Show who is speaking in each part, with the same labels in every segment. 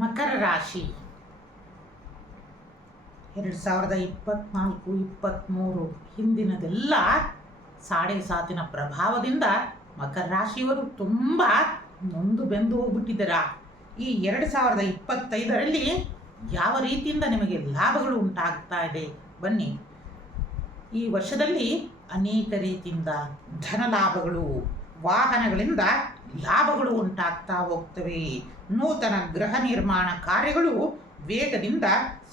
Speaker 1: ಮಕರ ರಾಶಿ. ಎರಡು ಸಾವಿರದ ಇಪ್ಪತ್ನಾಲ್ಕು ಇಪ್ಪತ್ತ್ಮೂರು ಹಿಂದಿನದೆಲ್ಲ ಸಾಡೆ ಸಾತಿನ ಪ್ರಭಾವದಿಂದ ಮಕರ ರಾಶಿಯವರು ತುಂಬ ನೊಂದು ಬೆಂದು ಹೋಗ್ಬಿಟ್ಟಿದ್ದೀರಾ. ಈ ಎರಡು ಸಾವಿರದ ಇಪ್ಪತ್ತೈದರಲ್ಲಿ ಯಾವ ರೀತಿಯಿಂದ ನಿಮಗೆ ಲಾಭಗಳು ಉಂಟಾಗ್ತಾ ಇದೆ? ಬನ್ನಿ. ಈ ವರ್ಷದಲ್ಲಿ ಅನೇಕ ರೀತಿಯಿಂದ ಧನ ಲಾಭಗಳು ವಾಹನಗಳಿಂದ ಲಾಭಗಳು ಉಂಟಾಗ್ತಾ ಹೋಗ್ತವೆ. ನೂತನ ಗೃಹ ನಿರ್ಮಾಣ ಕಾರ್ಯಗಳು ವೇಗದಿಂದ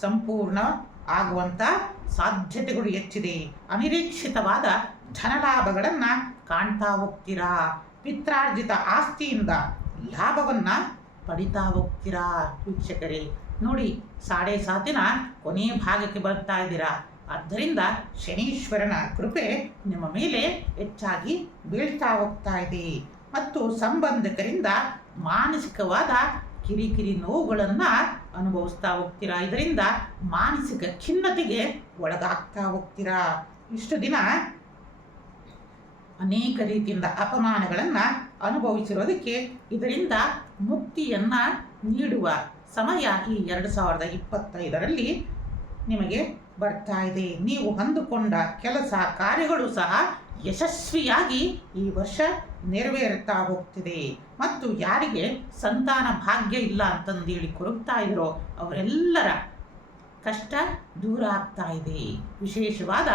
Speaker 1: ಸಂಪೂರ್ಣ ಆಗುವಂಥ ಸಾಧ್ಯತೆಗಳು ಹೆಚ್ಚಿದೆ. ಅನಿರೀಕ್ಷಿತವಾದ ಧನ ಲಾಭಗಳನ್ನು ಕಾಣ್ತಾ ಹೋಗ್ತೀರಾ? ಪಿತ್ರಾರ್ಜಿತ ಆಸ್ತಿಯಿಂದ ಲಾಭವನ್ನು ಪಡಿತಾ ಹೋಗ್ತೀರಾ? ವೀಕ್ಷಕರೇ, ನೋಡಿ, ಸಾಡೆ ಸಾತಿನ ಕೊನೆ ಭಾಗಕ್ಕೆ ಬರ್ತಾ ಇದ್ದೀರಾ. ಆದ್ದರಿಂದ ಶನೀಶ್ವರನ ಕೃಪೆ ನಿಮ್ಮ ಮೇಲೆ ಹೆಚ್ಚಾಗಿ ಬೀಳ್ತಾ ಹೋಗ್ತಾ ಇದೆ. ಮತ್ತು ಸಂಬಂಧಿಕರಿಂದ ಮಾನಸಿಕವಾದ ಕಿರಿಕಿರಿ ನೋವುಗಳನ್ನು ಅನುಭವಿಸ್ತಾ ಹೋಗ್ತೀರಾ? ಇದರಿಂದ ಮಾನಸಿಕ ಖಿನ್ನತೆಗೆ ಒಳಗಾಗ್ತಾ ಹೋಗ್ತೀರಾ? ಇಷ್ಟು ದಿನ ಅನೇಕ ರೀತಿಯಿಂದ ಅಪಮಾನಗಳನ್ನು ಅನುಭವಿಸಿರೋದಕ್ಕೆ ಇದರಿಂದ ಮುಕ್ತಿಯನ್ನು ನೀಡುವ ಸಮಯ ಈ ಎರಡು ಸಾವಿರದ ಇಪ್ಪತ್ತೈದರಲ್ಲಿ ನಿಮಗೆ ಬರ್ತಾ ಇದೆ. ನೀವು ಅಂದುಕೊಂಡ ಕೆಲಸ ಕಾರ್ಯಗಳು ಸಹ ಯಶಸ್ವಿಯಾಗಿ ಈ ವರ್ಷ ನೆರವೇರುತ್ತಾ ಹೋಗ್ತಿದೆ. ಮತ್ತು ಯಾರಿಗೆ ಸಂತಾನ ಭಾಗ್ಯ ಇಲ್ಲ ಅಂತಂದೇಳಿ ಕೊರಗ್ತಾ ಇರೋ ಅವರೆಲ್ಲರ ಕಷ್ಟ ದೂರ ಆಗ್ತಾ ಇದೆ. ವಿಶೇಷವಾದ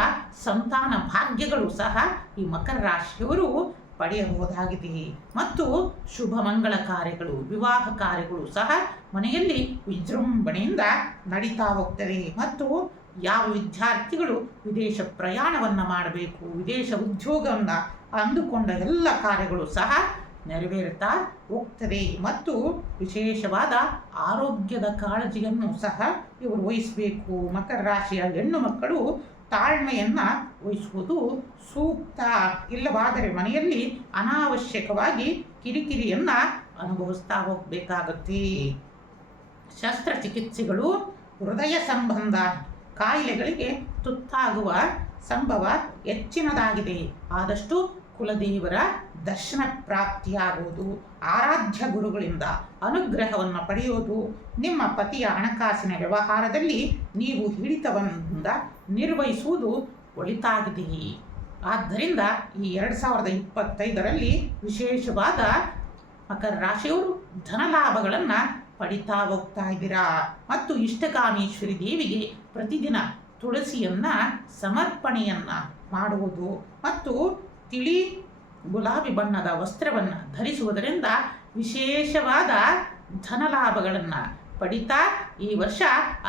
Speaker 1: ಸಂತಾನ ಭಾಗ್ಯಗಳು ಸಹ ಈ ಮಕರ ರಾಶಿಯವರು ಪಡೆಯಬಹುದಾಗಿದೆ. ಮತ್ತು ಶುಭ ಮಂಗಳ ಕಾರ್ಯಗಳು, ವಿವಾಹ ಕಾರ್ಯಗಳು ಸಹ ಮನೆಯಲ್ಲಿ ವಿಜೃಂಭಣೆಯಿಂದ ನಡೀತಾ ಹೋಗ್ತವೆ. ಮತ್ತು ಯಾವ ವಿದ್ಯಾರ್ಥಿಗಳು ವಿದೇಶ ಪ್ರಯಾಣವನ್ನು ಮಾಡಬೇಕು, ವಿದೇಶ ಉದ್ಯೋಗವನ್ನು ಅಂದುಕೊಂಡ ಎಲ್ಲ ಕಾರ್ಯಗಳು ಸಹ ನೆರವೇರುತ್ತಾ ಹೋಗ್ತದೆ ಮತ್ತು ವಿಶೇಷವಾದ ಆರೋಗ್ಯದ ಕಾಳಜಿಯನ್ನು ಸಹ ಇವರು ವಹಿಸಬೇಕು. ಮಕರ ರಾಶಿಯ ಹೆಣ್ಣು ಮಕ್ಕಳು ತಾಳ್ಮೆಯನ್ನು ವಹಿಸುವುದು ಸೂಕ್ತ. ಇಲ್ಲವಾದರೆ ಮನೆಯಲ್ಲಿ ಅನಾವಶ್ಯಕವಾಗಿ ಕಿರಿಕಿರಿಯನ್ನು ಅನುಭವಿಸ್ತಾ ಹೋಗಬೇಕಾಗುತ್ತೆ. ಶಸ್ತ್ರಚಿಕಿತ್ಸೆಗಳು ಹೃದಯ ಸಂಬಂಧ ಕಾಯಿಲೆಗಳಿಗೆ ತುತ್ತಾಗುವ ಸಂಭವ ಹೆಚ್ಚಿನದಾಗಿದೆ. ಆದಷ್ಟು ಕುಲದೇವರ ದರ್ಶನ ಪ್ರಾಪ್ತಿಯಾಗುವುದು. ಆರಾಧ್ಯ ಗುರುಗಳಿಂದ ಅನುಗ್ರಹವನ್ನು ಪಡೆಯುವುದು ನಿಮ್ಮ ಪತಿಯ ಹಣಕಾಸಿನ ವ್ಯವಹಾರದಲ್ಲಿ ನೀವು ಹಿಡಿತವನ್ನು ನಿರ್ವಹಿಸುವುದು ಒಳಿತಾಗಿದೆ. ಆದ್ದರಿಂದ ಈ ಎರಡು ಸಾವಿರದ ಇಪ್ಪತ್ತೈದರಲ್ಲಿ ವಿಶೇಷವಾದ ಮಕರ ರಾಶಿಯವರು ಧನಲಾಭಗಳನ್ನು ಪಡಿತಾ ಹೋಗ್ತಾ ಇದ್ದೀರಾ? ಮತ್ತು ಇಷ್ಟಕಾಮೇಶ್ವರಿ ದೇವಿಗೆ ಪ್ರತಿದಿನ ತುಳಸಿಯನ್ನು ಸಮರ್ಪಣೆಯನ್ನು ಮಾಡುವುದು ಮತ್ತು ತಿಳಿ ಗುಲಾಬಿ ಬಣ್ಣದ ವಸ್ತ್ರವನ್ನು ಧರಿಸುವುದರಿಂದ ವಿಶೇಷವಾದ ಧನಲಾಭಗಳನ್ನು ಪಡಿತಾ ಈ ವರ್ಷ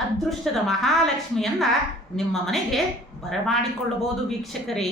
Speaker 1: ಅದೃಷ್ಟದ ಮಹಾಲಕ್ಷ್ಮಿಯನ್ನು ನಿಮ್ಮ ಮನೆಗೆ ಬರಮಾಡಿಕೊಳ್ಳಬಹುದು ವೀಕ್ಷಕರೇ.